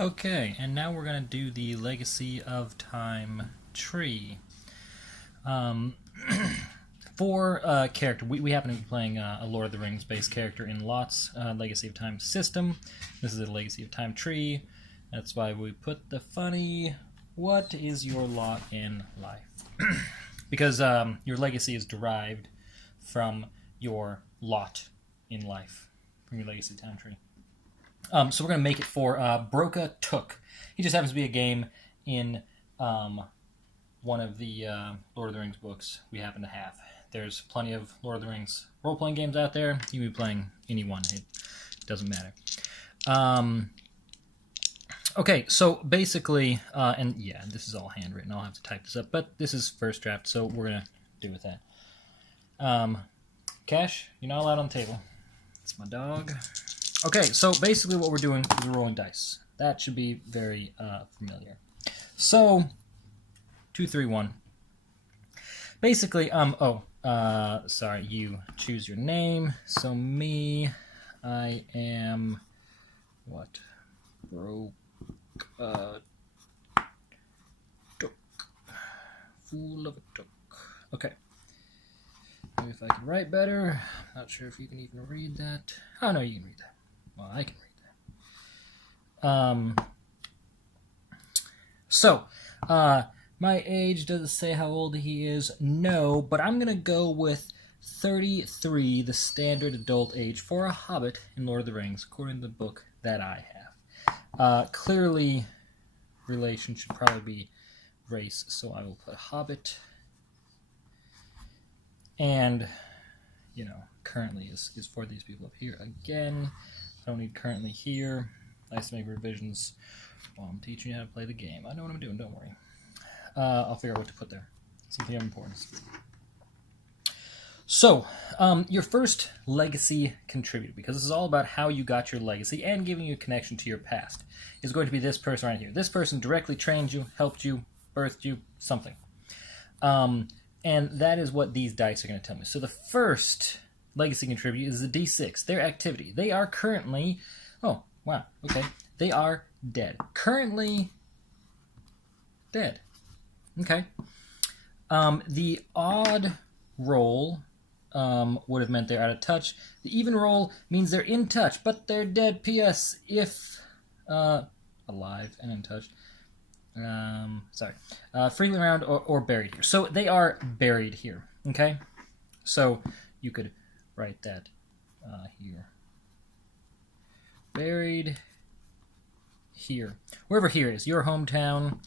Okay, and now we're going to do the Legacy of Time tree. Um, for character, we happen to be playing a Lord of the Rings based character in Lott's Legacy of Time system. This is a Legacy of Time tree. That's why we put the funny, what is your lot in life? Because your legacy is derived from your lot in life, from your Legacy of Time tree. So we're going to make it for Broca Took. He just happens to be a game in one of the Lord of the Rings books we happen to have. There's plenty of Lord of the Rings role-playing games out there. You can be playing any one. It doesn't matter. Okay, so basically, and yeah, this is all handwritten. I'll have to type this up, but this is first draft, so we're going to do with that. Cash, you're not allowed on the table. It's my dog. Okay, so basically what we're doing is we're rolling dice. That should be very familiar. So, 2, 3, 1. Basically, sorry, you choose your name. So me, I am, what? Broke, took. Fool of a took. Okay. Maybe if I can write better. Not sure if you can even read that. Oh, no, you can read that. Well, I can read that. So, my age doesn't say how old he is. No, but I'm going to go with 33, the standard adult age for a hobbit in Lord of the Rings, according to the book that I have. Clearly, relation should probably be race, so I will put hobbit. And, you know, currently is for these people up here. Again, I don't need currently here. I have to make revisions while I'm teaching you how to play the game. I know what I'm doing, don't worry. I'll figure out what to put there. Something of importance. So, your first legacy contributor, because this is all about how you got your legacy and giving you a connection to your past, is going to be this person right here. This person directly trained you, helped you, birthed you, something. And that is what these dice are going to tell me. So the first legacy contributor is the D6, their activity. They are currently, oh, wow, okay. They are dead. Currently dead. Okay. The odd roll would have meant they're out of touch. The even roll means they're in touch, but they're dead. P.S. If alive and in touch. Freely around or buried here. So they are buried here, okay? So you could write that here. Buried here. Wherever here is, your hometown.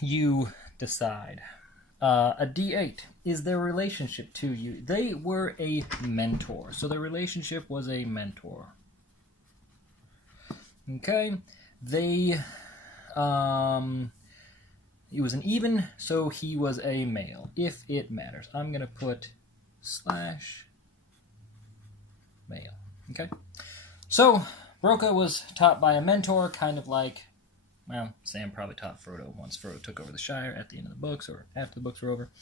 You decide. A D8 is their relationship to you. They were a mentor, so their relationship was a mentor. Okay, he was an even, so he was a male, if it matters. I'm going to put / male, okay? So, Broca was taught by a mentor, kind of like, well, Sam probably taught Frodo once Frodo took over the Shire at the end of the books, or after the books were over.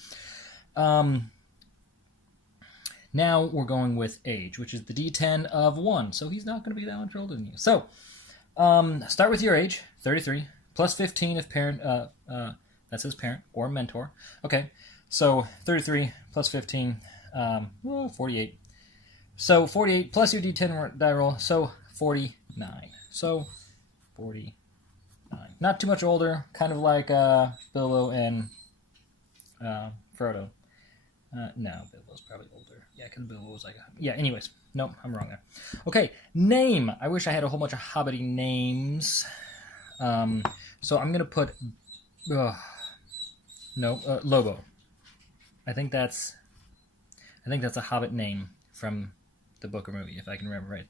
Now we're going with age, which is the D10 of 1, so he's not going to be that much older than you. So, start with your age, 33, plus 15 if parent, that says parent or mentor. Okay, so 33 plus 15, 48. So 48 plus your D10 die roll, so 49. So 49. Not too much older, kind of like Bilbo and Frodo. No, Bilbo's probably older. Yeah, because Bilbo was like... Yeah, anyways. Nope, I'm wrong there. Okay, name. I wish I had a whole bunch of hobbity names. So I'm going to put... Lobo. I think that's a hobbit name from the book or movie, if I can remember right.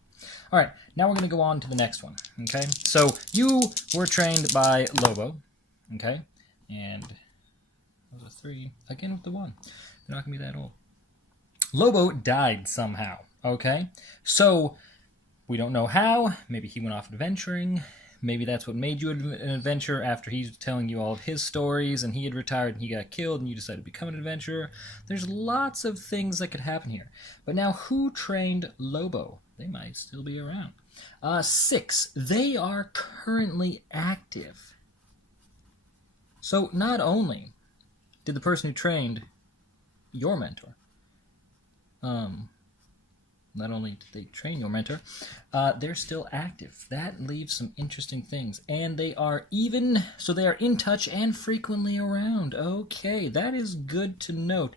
All right, now we're going to go on to the next one, okay? So you were trained by Lobo, okay? And that was a 3, again with the 1. You're not going to be that old. Lobo died somehow, okay? So we don't know how. Maybe he went off adventuring. Maybe that's what made you an adventurer after he's telling you all of his stories and he had retired and he got killed and you decided to become an adventurer. There's lots of things that could happen here. But now, who trained Lobo? They might still be around. 6. They are currently active. So not only did the person who trained your mentor, not only did they train your mentor, they're still active. That leaves some interesting things. And they are so they are in touch and frequently around. Okay, that is good to note.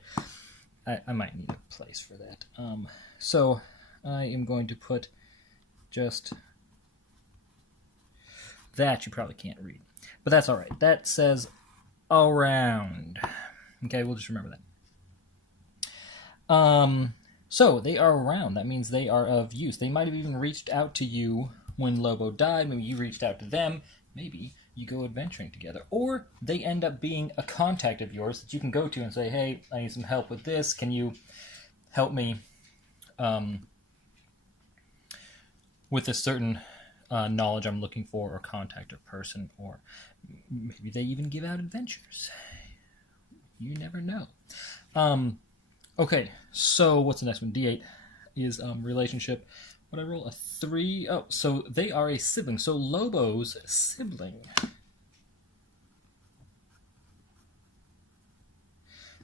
I might need a place for that. So I am going to put just that you probably can't read. But that's all right. That says around. Okay, we'll just remember that. So they are around. That means they are of use. They might have even reached out to you when Lobo died. Maybe you reached out to them. Maybe you go adventuring together. Or they end up being a contact of yours that you can go to and say, hey, I need some help with this. Can you help me with a certain knowledge I'm looking for, or contact or person, or maybe they even give out adventures. You never know. Okay, so what's the next one? D8 is relationship. What I roll? A 3. Oh, so they are a sibling. So Lobo's sibling.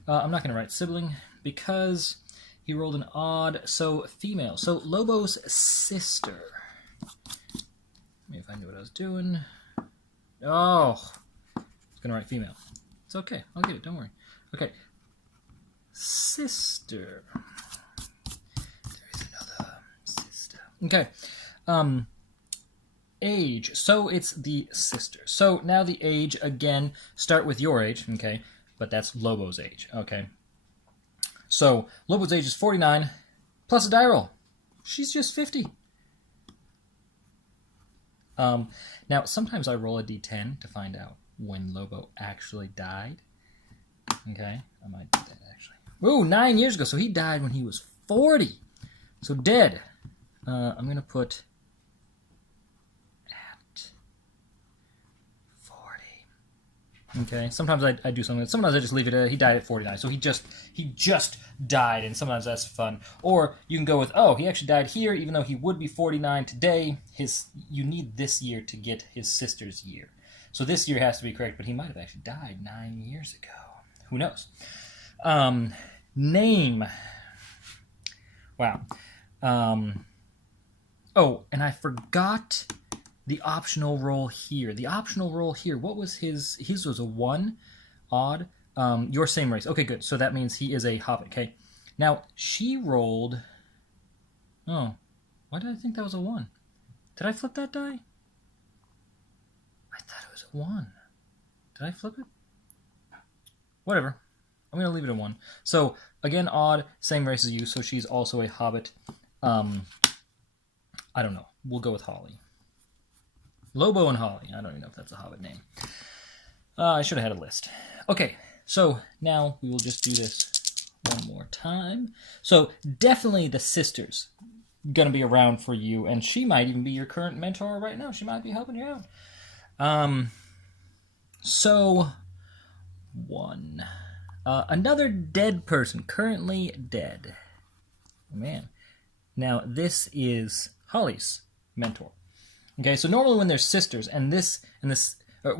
I'm not going to write sibling because he rolled an odd. So female. So Lobo's sister. Let me if I knew what I was doing. Oh, I was going to write female. It's okay. I'll get it. Don't worry. Okay. Sister. There is another sister. Okay. Age. So it's the sister. So now the age, again, start with your age, okay? But that's Lobo's age, okay? So Lobo's age is 49, plus a die roll. She's just 50. Now, sometimes I roll a d10 to find out when Lobo actually died. Okay, I might do that, actually. Ooh, 9 years ago. So he died when he was 40. So dead. I'm going to put at 40. Okay, sometimes I do something. Sometimes I just leave it. He died at 49. So he just died, and sometimes that's fun. Or you can go with, oh, he actually died here, even though he would be 49 today. You need this year to get his sister's year. So this year has to be correct, but he might have actually died 9 years ago. Who knows? Name. Wow. Oh, and I forgot the optional roll here. The optional roll here, what was his? His was a 1. Odd. Your same race. Okay, good. So that means he is a hobbit. Okay. Now, she rolled... Oh, why did I think that was a 1? Did I flip that die? I thought it was a 1. Did I flip it? Whatever. I'm going to leave it at 1. So, again, odd, same race as you, so she's also a hobbit. I don't know. We'll go with Holly. Lobo and Holly. I don't even know if that's a hobbit name. I should have had a list. Okay, so now we will just do this one more time. So, definitely the sister's going to be around for you, and she might even be your current mentor right now. She might be helping you out. So... 1. Another dead person, currently dead. Man. Now, this is Holly's mentor. Okay, so normally when they're sisters, when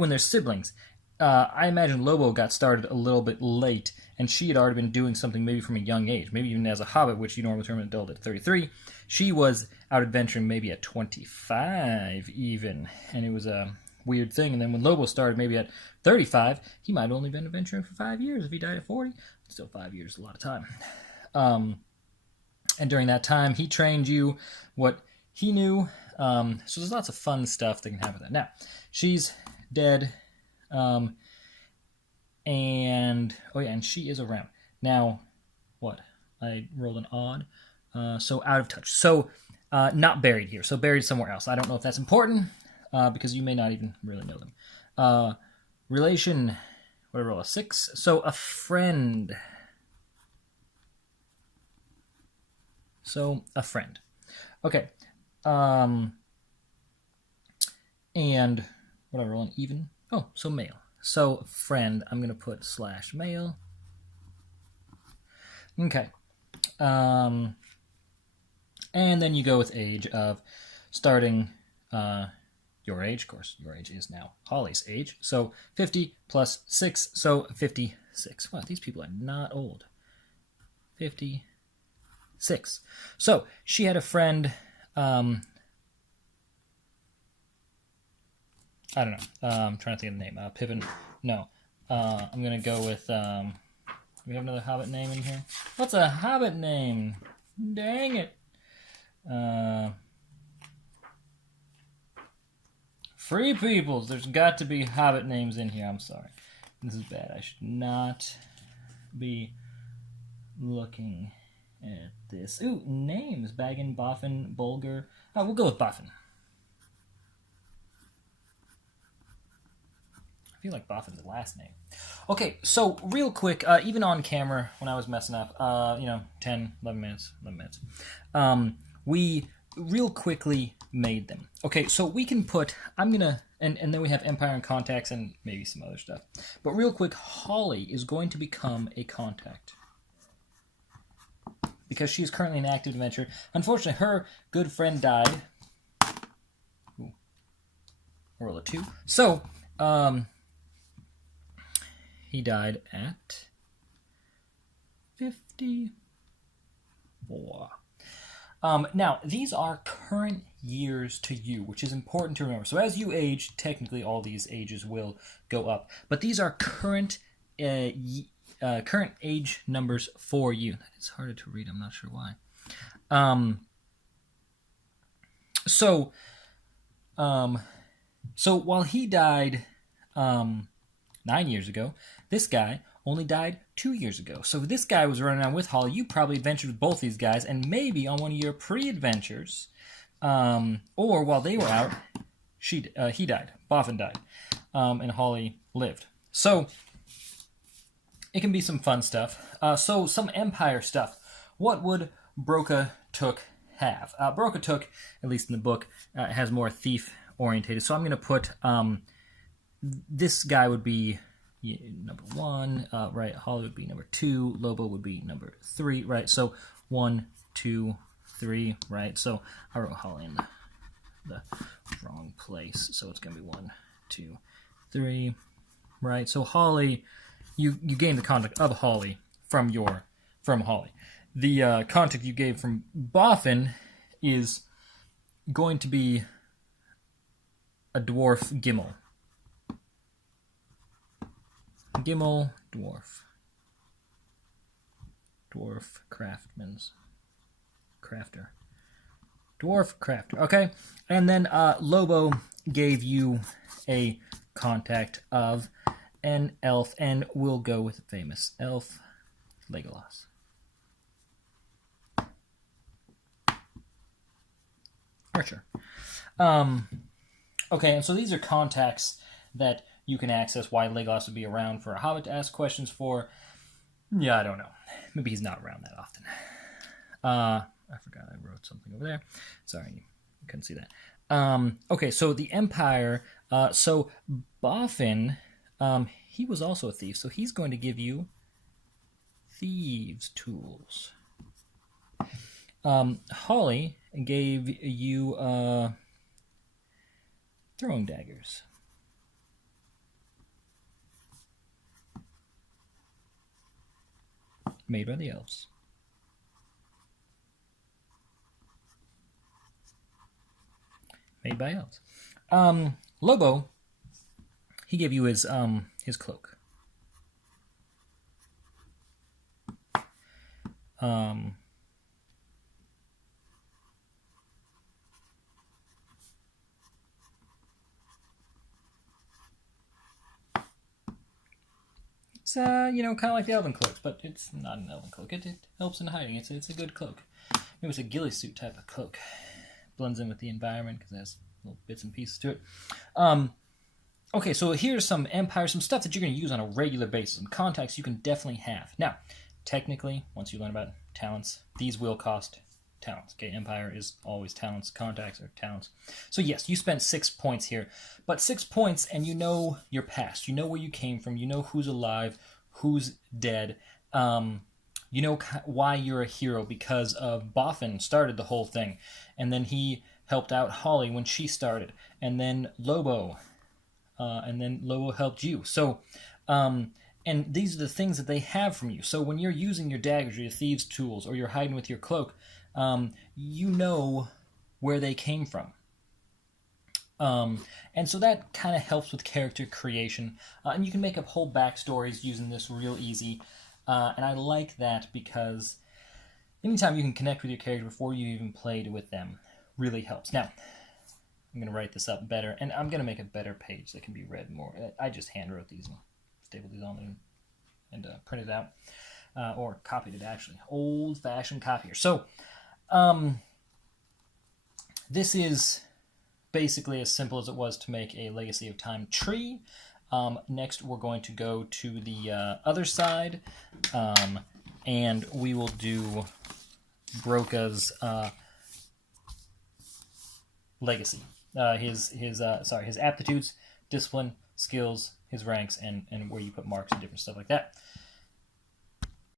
they're siblings, I imagine Lobo got started a little bit late, and she had already been doing something maybe from a young age, maybe even as a hobbit, which you normally term an adult at 33. She was out adventuring maybe at 25 even, and it was a weird thing. And then when Lobo started maybe at 35, he might have only been adventuring for 5 years. If he died at 40, still 5 years is a lot of time. And during that time, he trained you what he knew. So there's lots of fun stuff that can happen with that. Now, she's dead. And she is around. Now, what? I rolled an odd. So out of touch. So not buried here. So buried somewhere else. I don't know if that's important because you may not even really know them. Relation, what did I roll? A 6. So a friend. Okay. And what am I rolling? Even? Oh, so male. So friend, I'm going to put /male. Okay. And then you go with age of starting your age. Of course, your age is now Holly's age. So 50 plus 6, so 56. Wow, these people are not old. 56. So she had a friend, I don't know. I'm trying to think of the name. Pippin. No. I'm going to go with, we have another Hobbit name in here. What's a Hobbit name? Dang it. Free Peoples. There's got to be Hobbit names in here. I'm sorry. This is bad. I should not be looking at this. Ooh, names. Baggin, Boffin, Bulger. Oh, we'll go with Boffin. I feel like Boffin's the last name. Okay, so real quick, even on camera, when I was messing up, 10, 11 minutes, we real quickly made them. Okay, so we can put, and then we have Empire and contacts and maybe some other stuff. But real quick, Holly is going to become a contact. Because she is currently an active adventurer. Unfortunately, her good friend died. Ooh. Roll a 2. So, he died at 54. Now, these are current years to you, which is important to remember. So as you age, technically all these ages will go up. But these are current current age numbers for you. That is harder to read. I'm not sure why. So while he died 9 years ago, this guy only died 2 years ago. So this guy was running around with Holly. You probably adventured with both these guys, and maybe on one of your pre-adventures, or while they were out, he died. Boffin died, and Holly lived. So it can be some fun stuff. So some Empire stuff. What would Broca Took have? Broca Took, at least in the book, has more thief orientated. So I'm going to put this guy would be number 1, right? Holly would be number 2. Lobo would be number 3, right? So 1, 2, 3, right? So I wrote Holly in the wrong place, so it's going to be 1, 2, 3, right? So Holly, you gain the contact of Holly from Holly. The contact you gave from Boffin is going to be a dwarf Gimel. Gimel, dwarf. Dwarf crafter. Dwarf crafter. Okay. And then Lobo gave you a contact of an elf, and we'll go with the famous elf, Legolas. For sure. Okay, and so these are contacts that you can access. Why Legolas would be around for a Hobbit to ask questions for. Yeah, I don't know. Maybe he's not around that often. I forgot I wrote something over there. Sorry, you couldn't see that. Okay, so the Empire. So Boffin, he was also a thief, so he's going to give you thieves' tools. Holly gave you throwing daggers. Made by the elves. Made by elves. Lobo, he gave you his cloak. It's kind of like the elven cloaks, but it's not an elven cloak. It helps in hiding. It's a good cloak. Maybe it's a ghillie suit type of cloak. Blends in with the environment because it has little bits and pieces to it. Okay, so here's some Empire, some stuff that you're going to use on a regular basis, some contacts you can definitely have. Now, technically, once you learn about talents, these will cost talents. Okay, Empire is always talents. Contacts are talents. So yes, you spent 6 points here, but 6 points, and you know your past. You know where you came from. You know who's alive, who's dead. You know why you're a hero, because of Boffin started the whole thing, and then he helped out Holly when she started, and then Lobo helped you. So, and these are the things that they have from you. So when you're using your daggers or your thieves' tools, or you're hiding with your cloak, you know where they came from. And so that kind of helps with character creation. And you can make up whole backstories using this real easy. And I like that because anytime you can connect with your character before you even played with them really helps. Now, I'm going to write this up better, and I'm going to make a better page that can be read more. I just hand wrote these and stapled these on and printed it out, or copied it actually. Old-fashioned copier. So, this is basically as simple as it was to make a Legacy of Time tree. Next, we're going to go to the other side, and we will do Broca's legacy. His aptitudes, discipline, skills, his ranks, and where you put marks and different stuff like that.